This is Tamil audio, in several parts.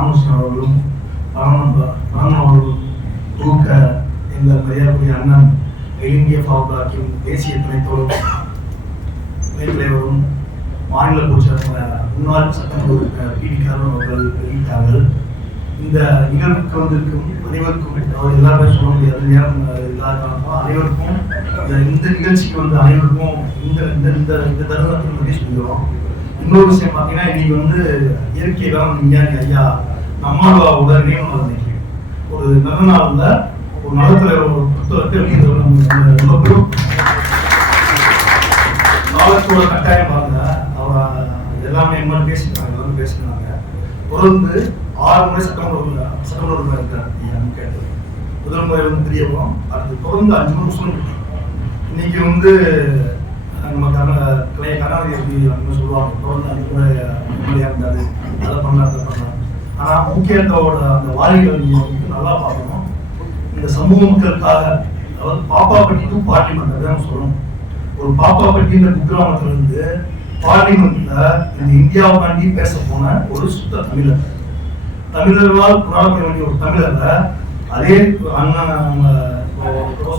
ராமகிருஷ்ணன் அவர்களும் ராமன் ராமன் அவர்களும் தூக்க இந்த மரியாதைக்குரிய அண்ணன் இந்திய பாவுகாக்கின் தேசிய துணைத்தோடும் துணைத் மாநில பொதுச்செயலாளர் முன்னாள் சட்டம் உறுப்பினர் பி. அவர்கள் வெளியிட்டார்கள். இந்த நிகழ்வுக்கு வந்திருக்கும் அனைவருக்கும் அவர் எல்லாருமே சொல்ல முடியாது. நேரம் இல்லாதனாலும் அனைவருக்கும் இந்த இந்த நிகழ்ச்சிக்கு வந்து அனைவருக்கும் இந்த இந்த இந்த இந்த தருணத்தை பற்றி சொல்கிறோம் இன்னொரு விஷயம் பார்த்தீங்கன்னா இன்னைக்கு வந்து இயற்கை வேளாண் விஞ்ஞானி ஐயா நம்மாழ்வாவோட நினைவு நினைக்கிறேன் ஒரு நல்ல நாள்ல ஒரு நலத்தலைவர் ஒரு புத்தகத்தை வெளியிடுறது ரொம்ப பெரும் கட்டாயம் பாருங்க அவர் எல்லாமே என்ன பேசிட்டாங்க எல்லாரும் பேசினாங்க தொடர்ந்து ஆறு முறை சட்டமன்ற சட்டமன்ற இருக்கார். கேட்டது. முதல் முறை வந்து தெரியவும் அடுத்து தொடர்ந்து அஞ்சு முறை முஸ்லிம் இன்னைக்கு வந்து நம்ம கர்ண கலைய கருணாநிதி வந்து சொல்லுவாங்க. தொடர்ந்து அஞ்சு முறை எம்எல்ஏ இருந்தாரு அதை பண்ணாரு. ஆனால் பண்ணார் முக்கியத்தோட அந்த வாரிகள் வந்து நல்லா பார்க்கணும். இந்த சமூக மக்களுக்காக அதாவது பாப்பாப்பட்டி டு பார்லிமெண்ட் தான் சொல்லணும். ஒரு பாப்பாப்பட்டின்ற குக்கிராமத்துல இருந்து பார்லிமெண்ட்ல இந்த இந்தியாவுக்காண்டி பேச போன ஒரு சுத்த தமிழர். தமிழர்களால் புராணப்பட வேண்டிய ஒரு தமிழர்ல அதே அண்ணன்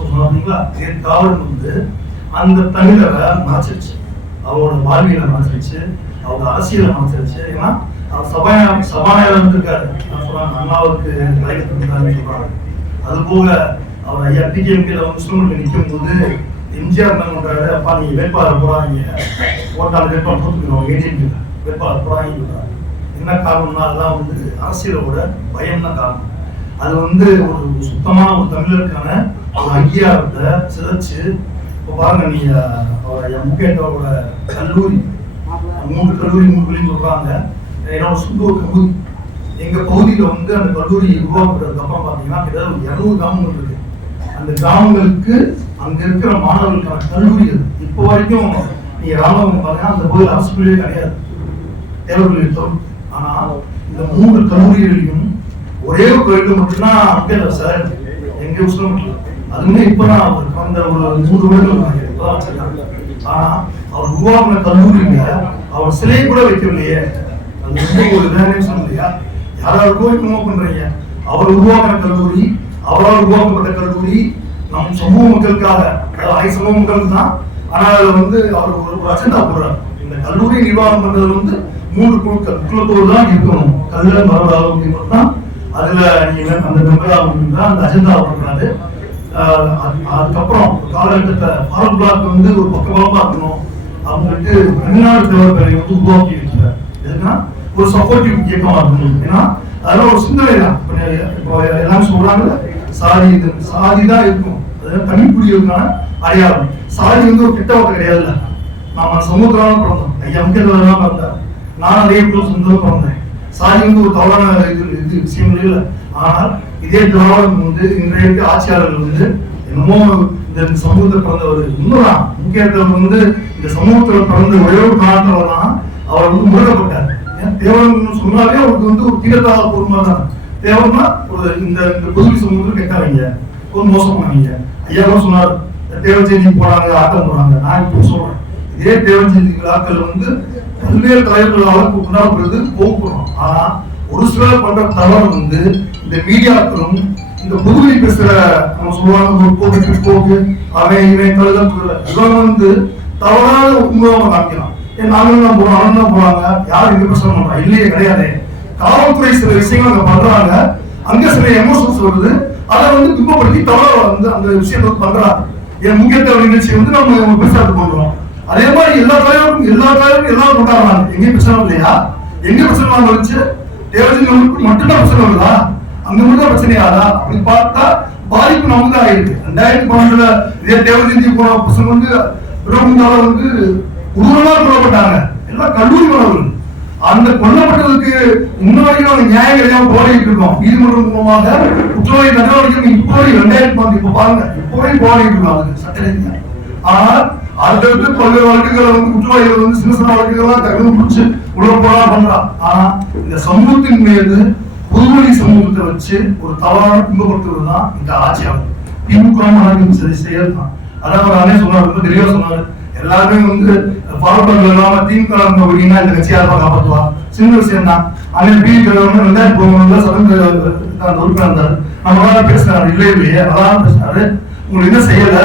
சொன்னாங்களா அதே தாவரம் வந்து அந்த தமிழரை மறைச்சிருச்சு. அவரோட வாழ்வியலை மறைச்சிருச்சு. அவங்க அரசியலை மறைச்சிருச்சு. ஏன்னா அவர் சபாநாயகர் இருக்காரு நான் சொல்றாங்க அண்ணாவுக்கு கலைக்கத்துக்கு சொல்றாங்க அது போக அவர் ஐயா டிகேஎம்கேல வந்து நிற்கும் போது எம்ஜிஆர் என்ன பண்றாரு அப்பா நீங்க வேட்பாளர் போறாங்க ஓட்டாளர் வேட்பாளர் தோத்துக்கிறோம் ஏடிஎம்கே வேட்பாளர் போறாங்க என்ன காரணம்னா அதெல்லாம் வந்து அரசியலோட பயம் தான் காரணம். அது வந்து ஒரு சுத்தமான ஒரு தமிழருக்கான ஒரு அங்கீகாரத்தை சிதைச்சு இப்போ பாருங்க நீங்க அவர் முகேட்டோட கல்லூரி மூன்று கல்லூரி மூணு சொல்றாங்க. என்னோட சொந்த ஒரு கல்லூரி எங்க பகுதியில வந்து அந்த கல்லூரி உருவாக்குறதுக்கு அப்புறம் பாத்தீங்கன்னா கிட்டத்தட்ட ஒரு இரநூறு கிராமங்கள் இருக்கு. அந்த கிராமங்களுக்கு அங்க இருக்கிற மாணவர்களுக்கான கல்லூரி அது இப்போ வரைக்கும் நீங்க ராமபுரம் பார்த்தீங்கன்னா அந்த பகுதியில் அரசு கிடையாது. தேவர்கள் தோல் ஆனா இந்த மூன்று கல்லூரிகளையும் ஒரே ஒரு கோயிலுக்கு மட்டும்தான் அங்கே சார் எங்க முஸ்லிம் அதுவுமே இப்பதான் அவர் அந்த ஒரு மூன்று வருடங்கள் ஆனா அவர் உருவாக்கின கல்லூரியில அவர் சிலையை கூட வைக்கவில்லையே. ஒரு வேலையும் சொல்ல யாராவது யாராருக்கோ என்னமோ பண்றீங்க? அவர் உருவாக்கின கல்லூரி அவரால் உருவாக்கப்பட்ட கல்லூரி நம் சமூக மக்களுக்காக அதாவது அனைத்து சமூக மக்கள் தான். ஆனால் அதில் வந்து அவர் ஒரு அஜெண்டா போடுறாரு. இந்த கல்லூரி நிர்வாகம் பண்றது வந்து மூன்று குழுக்கள். குழுத்தோடு தான் இருக்கணும். கல்ல மரபு அப்படின்னு தான் அதுல நீங்க அந்த மெம்பரா தான் அந்த அஜெண்டா பண்றாரு ஆஹ் அது- அதுக்கப்புறம் காலகட்டத்தை ஃபாரூக் பிளாக் வந்து ஒரு பக்கமாக இருக்கணும். அவங்களுக்கு தமிழ்நாடு தேவைப்பேரை வந்து உருவாக்கி வைக்கிறார் எதுனா ஒரு சப்போர்ட்டிவ் இயக்கமா இருக்கும் ஏன்னா அதெல்லாம் ஒரு சிந்தனை தான். இப்போ எல்லாரும் சொல்றாங்கல்ல சாதி இது சாதி தான் இருக்கும். அதாவது தனிக்குடிகளுக்கான அடையாளம். சாதி வந்து ஒரு கிட்ட வார்த்தை கிடையாதுல்ல. நாம சமுத்திரம் பிறந்தோம். ஐயா முக்கியத்துவம் தான் பிறந்தார். நான் அதே போல சொந்தம் பிறந்தேன். சாதி வந்து ஒரு தவறான இது இது விஷயம் இல்லை ஆனால் இதே திராவிடம் வந்து இன்றைக்கு ஆட்சியாளர்கள் வந்து என்னமோ இந்த சமூகத்தில் பிறந்தவர் உண்மைதான். முக்கியத்துவம் வந்து இந்த சமூகத்தில் பிறந்த ஒரே ஒரு காலத்தில் தான் அவர் வந்து முருகப்பட்டார். தேவன் சொன்னாலே அவருக்கு வந்து ஒரு தீரத்தாக பொறுமா தான். தேவன்னா ஒரு இந்த இந்த புதுவை சமூகத்தில் கெட்டவங்க. ஒரு மோசமானவங்க. ஐயா சொன்னார் தேவன் தேவச்செய்தி போறாங்க ஆட்டம் போறாங்க நான் இப்போ சொல்றேன். இதே தேவம் செஞ்சு ஆட்கள் வந்து பல்வேறு தலைவர்களால் உண்டாகிறது போக்குறோம் ஆனா ஒரு சிலர் பண்ற தவறு வந்து இந்த மீடியாக்களும் இந்த புதுவை பேசுற நம்ம சொல்லுவாங்க ஒரு போக்கு போக்கு அவன் இவன் கழுத இவன் வந்து தவறான உண்மையாக காமிக்கலாம் நாங்களும் தான் போறோம் அவனும் தான் போறாங்க. யாரும் இந்த பிரச்சனை பண்றா இல்லையே கிடையாது. காவல்துறை சில விஷயங்கள் அங்க பண்றாங்க. அங்க சில எமோஷன்ஸ் வருது. அதை வந்து துன்பப்படுத்தி தவற வந்து அந்த விஷயத்த வந்து பண்றாங்க. என் முக்கியத்துவ நிகழ்ச்சி வந்து நம்ம பெருசா பண்றோம். அதே மாதிரி எல்லா தலைவரும் எல்லா தலைவரும் எல்லாரும் கொண்டாடுறாங்க. எங்கேயும் பிரச்சனை இல்லையா? எங்க பிரச்சனை வந்துச்சு தேவஜனுக்கு மட்டும்தான் பிரச்சனை இல்லா அங்க மட்டும் தான் பிரச்சனையாதா அப்படின்னு பார்த்தா பாதிப்பு நமக்கு தான் ஆயிருக்கு. ரெண்டாயிரத்தி பன்னெண்டுல இதே தேவஜந்தி போன பசங்க வந்து விரோதந்தால வந்து குரூரமா கொல்லப்பட்டாங்க எல்லாம் கல்லூரி மாணவர்கள் அந்த கொல்லப்பட்டதுக்கு இன்ன வரைக்கும் அவங்க நியாயம் கிடையாம போராடிட்டு இருக்கோம். நீதிமன்றம் மூலமாக குற்றவாளி நடவடிக்கை இப்போ வரைக்கும் ரெண்டாயிரத்தி பன்னெண்டு இப்ப பாருங்க இப்போ வரைக்கும் போராடிட்டு இருக்காங்க அதுக்கு சட்ட ஆனால் அடுத்தடுத்து பல்வேறு வழக்குகளை வந்து குற்றவாளிகள் வந்து சின்ன சின்ன வழக்குகள்லாம் தகுதி பிடிச்சு உள்ள போரா பண்றான் ஆனா இந்த சமூகத்தின் மீது பொதுமொழி சமூகத்தை வச்சு ஒரு தவறான பிம்பப்படுத்துவது தான் இந்த ஆட்சியாகும் திமுக சரி செயல் தான். அதான் அவர் அண்ணே சொன்னார் ரொம்ப தெளிவா சொன்னாரு. எல்லாருமே வந்து பாரம்பரியம் இல்லாம திமுக இருந்த இந்த கட்சி யாருப்பா காப்பாற்றுவா சின்ன விஷயம் தான். அண்ணன் பி. வந்து ரெண்டாயிரத்தி ஒன்பதுல சதந்திர உறுப்பினர் இருந்தார். நம்ம பேசினாரு. இல்லை இல்லையே அதான் பேசினாரு. உங்களுக்கு என்ன செய்யல.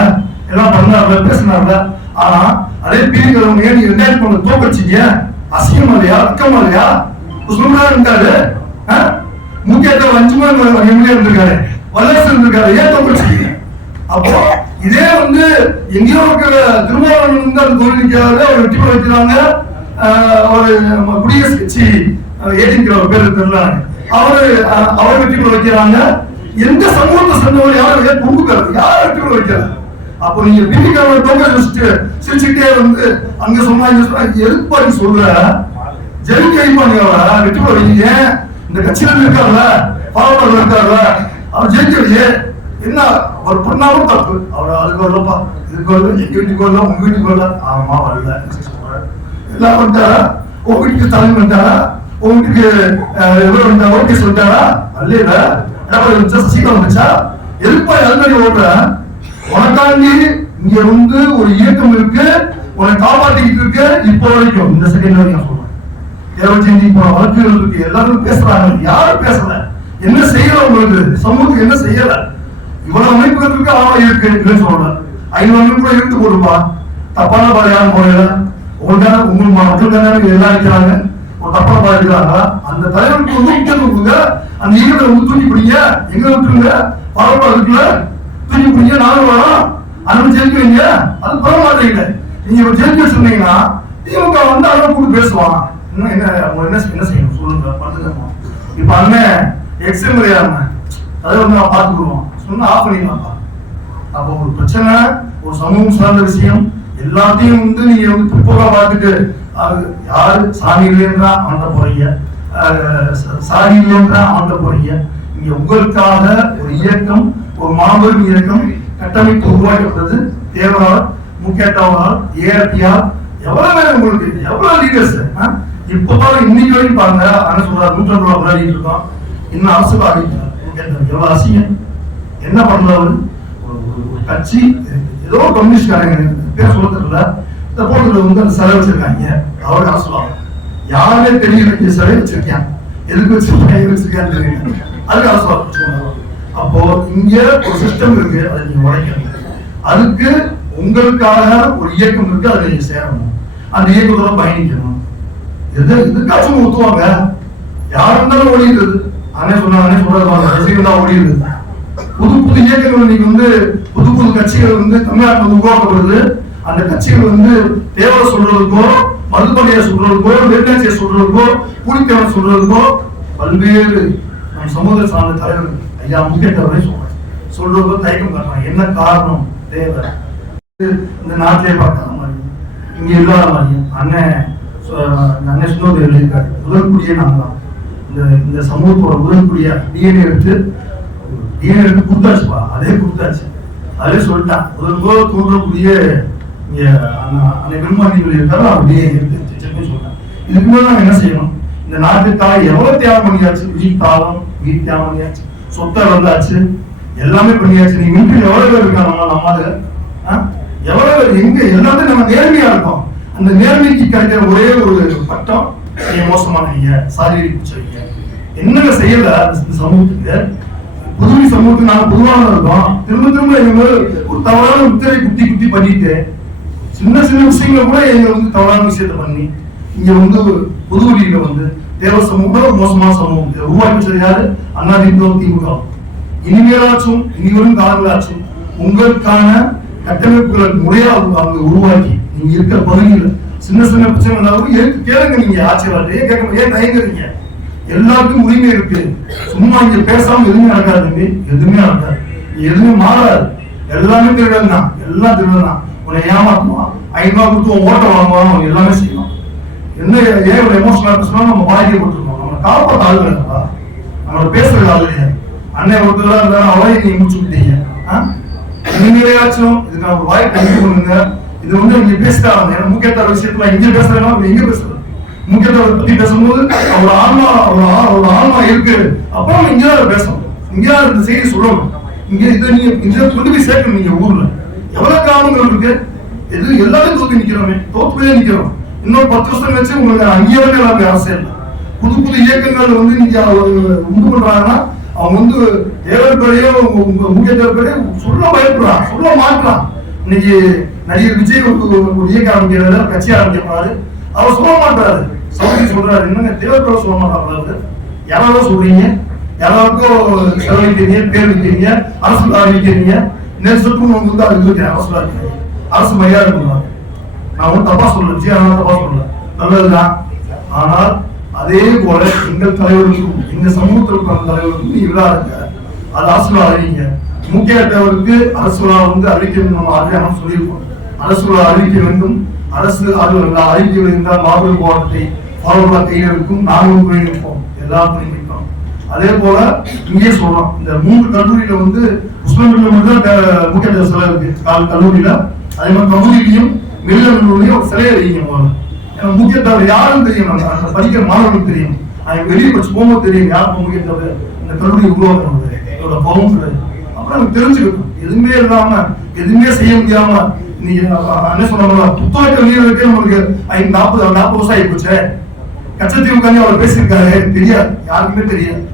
எல்லாம் பண்ணார்ல பேசினார்ல. ஆனா அதே பி. கெழுவன ஏன் நீ ரெண்டாயிரத்தி ஒண்ணு தோக்கடிச்சீங்க அசிங்கம் இல்லையா? அக்கம் இல்லையா? சும்மா இருந்தாரு. முக்கியத்தை வஞ்சுமா எம்எல்ஏ இருந்திருக்காரு. வல்லரசு இருந்திருக்காரு. ஏன் தோக்கடிச்சீங்க அப்போ இதே வந்து எங்கேயோ இருக்கிற திருமாவளவன் வந்து அந்த தொழில் நிற்கிறாரு அவர் வெற்றி பெற வைக்கிறாங்க ஆஹ் அவரு குடியரசு கட்சி ஏடிங்கிற பேர் தெரியல. அவரு அவர் வெற்றி பெற வைக்கிறாங்க. எந்த சமூகத்தை சேர்ந்தவர் யாரும் ஏன் பொங்கு பெறது யார் வெற்றி பெற வைக்கிறாங்க அப்போ நீங்க பிடிக்காம டோக்கன் வச்சுட்டு சிரிச்சுக்கிட்டே வந்து அங்க சொன்னா இங்க சொன்னா எதிர்ப்பாடி சொல்ற? ஜெயிக்க வைப்பாங்க அவரை வெற்றி பெற வைக்கீங்க இந்த கட்சியில இருக்காருல்ல பாவப்பட இருக்காருல்ல அவர் ஜெயிக்கலையே. என்ன அவர் பண்ணாலும் தப்பு. அவர் அதுக்கு வரலப்பா. இதுக்கு வரல எங்க வீட்டுக்கு வரல உங்க வீட்டுக்கு வரல. ஆமா வரல. எல்லாம் வந்தாரா? உங்க வீட்டுக்கு தலைமை வந்தாரா? உங்க வீட்டுக்கு எவ்வளவு வந்தா ஓகே சொல்லிட்டாரா? அல்ல சீக்கிரம் வந்துச்சா எதுப்பா எல்லாரும் ஓடுற? உனக்காண்டி இங்க வந்து ஒரு இயக்கம் இருக்கு. உன்னை காப்பாத்திக்கிட்டு இருக்கு. இப்போ வரைக்கும் இந்த செகண்ட் வரைக்கும் நான் சொல்றேன். தேவச்சந்தி போன வழக்குகள் இருக்கு. எல்லாரும் பேசுறாங்க. யாரும் பேசல. என்ன செய்யல உங்களுக்கு? சமூகத்துக்கு என்ன செய்யல? இவ்வளவு அமைப்புகள் இருக்கு ஆவணம் இருக்கு இல்லைன்னு சொல்லல ஐநூறு அமைப்பு கூட இருந்து போடுப்பா தப்பான பாதையான முறையில போடல உங்களுக்கான உங்க மக்களுக்கான எல்லாம் இருக்கிறாங்க. ஒரு தப்பான பாதை இருக்கிறாங்களா? அந்த தலைவருக்கு வந்து முக்கியம் கொடுங்க. அந்த இயக்கத்தை வந்து தூக்கி பிடிங்க. எங்க விட்டுருங்க? பரவாயில்ல இருக்குல்ல? தூக்கி பிடிங்க. நானும் வரோம் அதை ஜெயிக்க வைங்க. அது பரவாயில்ல நீங்க இப்ப ஜெயிக்க சொன்னீங்கன்னா திமுக வந்து அதை கூட பேசுவான். இன்னும் என்ன அவங்க என்ன என்ன செய்யணும்? சொல்லுங்க. பண்ணுங்க. இப்ப அண்ணன் எக்ஸாம்பிள் அண்ணன். அதை வந்து நான் பார்த்துக்குருவோம் சொன்னா ஆஃப் பண்ணிடலாம் அப்போ ஒரு பிரச்சனை ஒரு சமூகம் சார்ந்த விஷயம் எல்லாத்தையும் வந்து நீங்க வந்து பிற்போக்கா பார்த்துட்டு அது யாரு? சாமி இல்லைன்றா அவன்கிட்ட போறீங்க. சாதி இல்லைன்றா அவன்கிட்ட போறீங்க. இங்க உங்களுக்காக ஒரு இயக்கம் ஒரு மாபெரும் இயக்கம் கட்டமைப்பு வந்தது தேவரால் முக்கேட்டாவால் ஏஆர்பியால் எவ்வளவு பேர் உங்களுக்கு எவ்வளவு லீடர்ஸ் இப்போ பாருங்க இன்னைக்கு வரைக்கும் பாருங்க அண்ணன் சொல்றாரு நூற்றாண்டு ரூபா விளையாடிட்டு இருக்கோம். இன்னும் அரசு பாதிக்கிறார் எவ்வளவு அசிங்கம். என்ன பண்றாரு ஒரு கட்சி ஏதோ கம்யூனிஸ்ட்காரங்க பேர் சொல்ல தெரியல இந்த போட்டதுல வந்து அந்த சிலை வச்சிருக்காங்க. அவரு அரசு சொல்லுவாங்க. யாருமே தெரிய இந்த சிலை வச்சிருக்கேன். எதுக்கு வச்சிருக்கேன் எது வச்சிருக்கேன்னு தெரியல. அதுக்கு அரசு அப்போ இங்க ஒரு சிஸ்டம் இருக்கு அதை நீங்க உடைக்கணும். அதுக்கு உங்களுக்காக ஒரு இயக்கம் இருக்கு அதை நீங்க சேரணும். அந்த இயக்கத்தோட பயணிக்கணும். எது இதுக்காச்சும் ஊத்துவாங்க யார் இருந்தாலும் ஓடிடுது. அண்ணே சொன்னா அண்ணே சொல்றது ரசிகர் தான் ஓடிடுது. புது புது இயக்கங்கள் இன்னைக்கு வந்து புது புது கட்சிகள் வந்து தமிழ்நாட்டில் வந்து உருவாக்கப்படுது. அந்த கட்சிகள் வந்து தேவை சொல்றதுக்கோ மதுப்படையை சொல்றதுக்கோ வெள்ளாட்சியை சொல்றதுக்கோ கூலித்தேவன் சொல்றதுக்கோ பல்வேறு நம் சமூக சார்ந்த தலைவர் ஐயா முக்கியத்தவரை சொல்றேன் சொல்றதுக்கோ தயக்கம் காட்டுறாங்க. என்ன காரணம்? தேவை இந்த நாட்டிலே பார்க்காத மாதிரி இங்க இல்லாத மாதிரி அண்ணன் அண்ணன் சுனோதர் எழுதியிருக்காரு. முதற்குடியே நாங்கள் தான் இந்த இந்த சமூகத்தோட முதற்குடியா டிஎன்ஏ எடுத்து டிஎன்ஏ எடுத்து கொடுத்தாச்சுப்பா? அதே கொடுத்தாச்சு. அதே சொல்லிட்டான். முதல் முதல் தோன்றக்கூடிய இங்க அண்ணன் அப்படியே சொல்லிட்டான். இதுக்கு மேல நம்ம என்ன செய்யணும்? இந்த நாட்டுக்காக எவ்வளவு தியாகம் பண்ணியாச்சு? உயிர் தாளம் உயிர் தியாகம் பண்ணியாச்சு. சொத்தை வந்தாச்சு எல்லாமே பண்ணியாச்சு. நீ வீட்டில் எவ்வளவு பேர் இருக்காங்க நம்ம எவ்வளவு பேர்? எங்க? எல்லாத்தையும் நம்ம நேர்மையா இருக்கோம். அந்த நேர்மைக்கு கிடைக்கிற ஒரே ஒரு பட்டம் நீங்க மோசமானீங்க சாதிகளை பிடிச்சவங்க. என்னங்க செய்யல இந்த சமூகத்துக்கு? புதுவை சமூகத்துக்கு நாங்க பொதுவான இருக்கோம் திரும்ப திரும்ப எங்க ஒரு தவறான முத்திரை குத்தி குத்தி பண்ணிட்டு சின்ன சின்ன விஷயங்களை கூட எங்க வந்து தவறான விஷயத்த பண்ணி இங்க வந்து புதுவெளியில வந்து தேவ சமூகம் ஒரு மோசமான சமூகம். உருவாக்கி வச்சது யாரு? அண்ணா திமுக. திமுக இனிமேலாச்சும் இனிவரும் காலங்களாச்சும் உங்களுக்கான கட்டமைப்புகளை முறையா அவங்க உருவாக்கி நீங்க இருக்கிற பகுதியில் சின்ன சின்ன பிரச்சனை இருந்தாலும் ஏன் கேளுங்க நீங்க ஆட்சியாளர் ஏன் கேட்க ஏன் தயங்குறீங்க? எல்லாருக்கும் உரிமை இருக்கு. சும்மா இங்க பேசாம எதுவுமே நடக்காது எதுவுமே நடக்காது. எதுவுமே மாறாது. எல்லாமே திருடன் தான். எல்லாம் திருடன் தான். உன்னை ஏமாத்துவான். ஐநூறுவா கொடுத்து உன் ஓட்ட வாங்குவான். அவன் எல்லாமே செய்வான். என்ன ஏன் ஒரு எமோஷனல் பேசணும் நம்ம பாதிக்கப்பட்டிருக்கோம் நம்ம காப்பாத்த ஆள் வேணும்ப்பா நம்மளை பேசுறது ஆள் இல்லையா. அண்ணன் ஒருத்தர் இருந்தாலும் அவரையும் நீங்க முடிச்சு விட்டீங்க. நீங்களையாச்சும் இதுக்கு நான் ஒரு வாய்ப்பு பண்ணுங்க இது வந்து இங்க பேசிட்டாங்க ஏன்னா முக்கியத்தர விஷயத்துல இங்க பேசுறேன்னா அப்ப எங்க பேசுறது. முக்கியத்தர பத்தி பேசும்போது ஒரு ஆன்மா ஒரு ஆ- ஆன்மா இருக்கு. அப்போ நம்ம இங்க பேசணும். இங்கே இந்த செய்தி சொல்லணும். இங்க இதை நீங்க இங்க கொண்டு போய் சேர்க்கணும் நீங்க ஊர்ல. எவ்வளவு கிராமங்கள் இருக்கு? எது எல்லாரும் தோத்து நிக்கிறோமே. தோத்து போய் நிக்கிறோம். இன்னொரு பத்து வருஷம் வச்சு உங்களுக்கு அங்கீகாரமே இல்லாத அரசியல் புது புது இயக்கங்கள் வந்து நீங்க உண்டு பண்றாங்கன்னா அவங்க வந்து தேவர் பேரையோ முக்கியத்தேவர் பேரையோ சொல்ல பயப்படுறான் சொல்ல மாட்டான் இன்னைக்கு நடிகர் விஜய் ஒரு இயக்க ஆரம்பிக்கிறாரு கட்சி ஆரம்பிக்கிறாரு அவர் சொல்ல மாட்டாரு சௌகரி சொல்றாரு என்னங்க தேவர் பேரை சொல்ல மாட்டாங்க யாராவது சொல்றீங்க? யாராருக்கோ செலவழிக்கிறீங்க பேர் வைக்கிறீங்க அரசு ஆரம்பிக்கிறீங்க அறிவிக்கிறீங்க நேற்று வந்து அறிவிக்கிறேன் அரசு ஆரம்பிக்கிறீங்க அரசு மரியாதை பண்ணுவாங்க நான் ஒன்றும் தப்பா சொல்லல ஜி ஆனால் தப்பா சொல்லல. நல்லதுதான். ஆனால் அதே போல எங்கள் தலைவர்களுக்கும் எங்க சமூகத்தில் இருக்கிற தலைவர்களுக்கும் இவ்வளா இருக்க அது அரசு அறிவிங்க. முக்கிய தலைவருக்கு அரசு வந்து அறிவிக்கணும் நம்ம அறிவிக்கணும் சொல்லியிருக்கோம். அரசு அறிவிக்க வேண்டும். அரசு அது அறிவிக்க வேண்டும் மாபெரும் போராட்டத்தை அவர்களா கையில் இருக்கும். நாங்களும் துணை நிற்போம் எல்லாரும் நிற்போம் அதே போல இங்கே சொல்றோம் இந்த மூன்று கல்லூரியில வந்து முஸ்லிம்கள் மட்டும் முக்கிய சிலை இருக்கு. கால் கல்லூரியில. அதே மாதிரி கல்லூரியிலையும் வெளியூர்லையும் ஒரு சிலையை வைங்க ஏன்னா முக்கிய தவிர யாரும் தெரியும். அந்த படிக்கிற மாணவர்களுக்கு தெரியும். அவன் வெளியே படிச்சு போகும்போது தெரியும். யார் முக்கிய தவிர இந்த கல்லூரி உருவாக்கணும் இதோட பவும் அப்புறம் எனக்கு தெரிஞ்சுக்கணும். எதுவுமே இல்லாம எதுவுமே செய்ய முடியாம நீங்க என்ன சொல்றாங்க புத்தகத்தை நீர்களுக்கே நம்மளுக்கு ஐந்து நாற்பது நாற்பது வருஷம் ஆகி போச்சு கச்சத்தீவு அவர் பேசியிருக்காரு. தெரியாது. யாருக்குமே தெரியாது.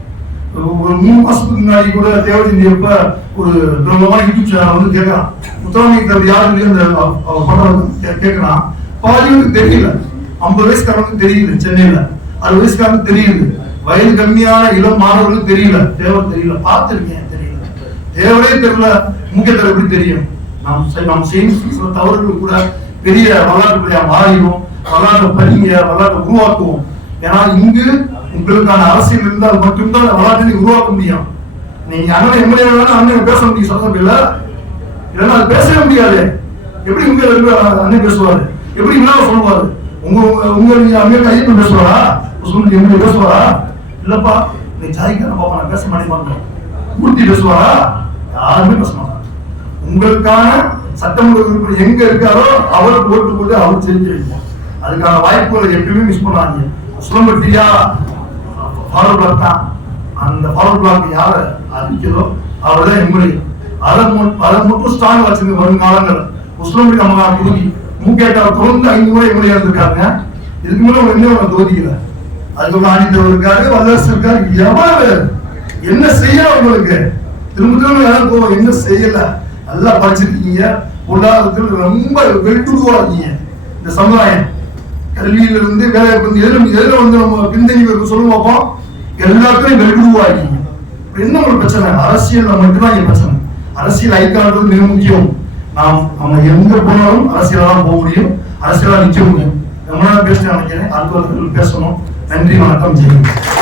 ஒரு மூணு மாசத்துக்கு முன்னாடி கூட தேவஜந்தி எப்ப ஒரு பிரபலமான யூடியூப் சேனல் வந்து கேட்கறான். முத்தரமைக்கு யாரு அந்த படம் பண்றது கேட்கறான். தெரியல. ஐம்பது வயசுக்காரனுக்கு தெரியுது சென்னையில. அறுபது வயசுக்காரனுக்கு தெரியுது வயது கம்மியான இளம் மாணவர்களுக்கு தெரியல. தேவர் தெரியல. பார்த்துருக்கேன் தெரியல. தேவரே தெரியல. முக்கியத்தர் எப்படி தெரியும்? நாம் நாம் செய்யும் சில தவறுகள் கூட பெரிய வரலாற்றுக்குரிய மாறிடும். வரலாற்றை படிங்க வரலாற்றை உருவாக்குவோம் ஏன்னா இங்கு உங்களுக்கான அரசியல் இருந்தால் மட்டும்தான் வரலாற்றை உருவாக்க முடியும். நீங்க அண்ணன் எம்எல்ஏ அண்ணன் பேச முடியும் சட்டசபையில. இல்லைன்னா அது பேசவே முடியாது. எப்படி உங்க அண்ணன் பேசுவாரு? எப்படி இல்லாம சொல்லுவாரு? உங்க உங்க- நீங்க அண்ணன் ஐயப்பன் பேசுவாரா? முஸ்லிம் எம்எல்ஏ பேசுவாரா? இல்லப்பா நீ ஜாதிக்கார பாப்பா நான் பேச மாட்டேன் மூர்த்தி பேசுவாரா? யாருமே பேச மாட்டாங்க. உங்களுக்கான சட்டமன்ற உறுப்பினர் எங்க இருக்காரோ அவருக்கு ஓட்டு போட்டு அவர் செஞ்சு வைங்க அதுக்கான வாய்ப்புகளை எப்பயுமே மிஸ் பண்ணாதீங்க. சுலம்பட்டியா ஃபாலோ பிளாக் தான் அந்த ஃபாலோ பிளாக் யார? அறிவிக்கிறதோ அவர்தான் எம்எல்ஏ அதை அதை மட்டும் ஸ்ட்ராங் வச்சிருந்த வரும் காலங்கள். முஸ்லிம் நம்ம தொகுதி மூக்கேட்டார் தொடர்ந்து ஐந்து முறை எம்எல்ஏ இருந்திருக்காங்க இதுக்கு மேலே ஒரு என்ன தொகுதிக்கல அதுக்கப்புறம் ஆடித்தவர் இருக்காரு வல்லரசு இருக்காரு. எவ்வளவு? என்ன செய்ய உங்களுக்கு? திரும்ப திரும்ப யாரும் என்ன செய்யல? நல்லா படிச்சிருக்கீங்க. பொருளாதாரத்தில் ரொம்ப வெட்டுடுவா இருக்கீங்க இந்த சமுதாயம் கல்வியிலிருந்து வேலை எதுல எதுல வந்து நம்ம பின்தங்கி இருக்கு சொல்லுங்க பார்ப்போம் எல்லாத்துலயும் இருக்கீங்க என்ன ஒரு பிரச்சனை? அரசியல் மட்டும்தான் இங்க பிரச்சனை. அரசியல் ஐக்கானது மிக முக்கியம். நாம் நம்ம எங்க போனாலும் அரசியலா போக முடியும். அரசியலா நிக்க முடியும் ரொம்ப நேரம் நினைக்கிறேன். அடுத்த பேசணும். நன்றி வணக்கம். ஜெயந்த்